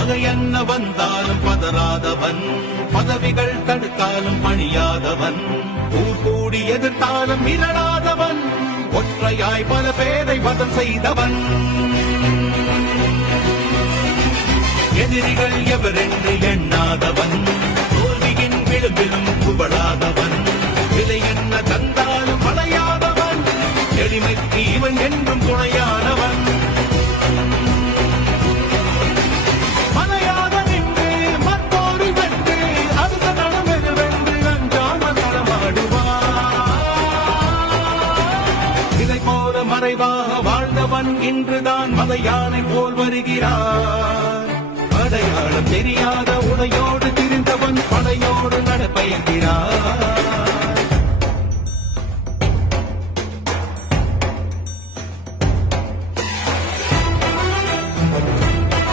பகையன்ன வந்தாலும் பதறாதவன், பதவிகள் தடுத்தாலும் பணியாதவன், ஊர் கூடி எதிர்த்தாலும் மிரளாதவன், ஒற்றையாய் பல பேரை வதம் செய்தவன். எதிரிகள் எவரென்று எண்ணாதவன், தோல்வியின் விளிம்பிலும் புகழாதவன், விலை என்ன தந்தாலும் வளையாதவன், எளிமைக்கு இவன் என்றும் துணையானவன். மலையாக நின்று மற்றொரு வென்று அடுத்த நடமெது வென்று அஞ்சாமல் நடமாடுவான். இதை போல மறைவாக வாழ்ந்தவன் இன்றுதான் மத யானை போல் வருகிறான். அடையாளம் தெரியாத உடையோடு திரிந்தவன் படையோடு நடப்பயக்கிறான்.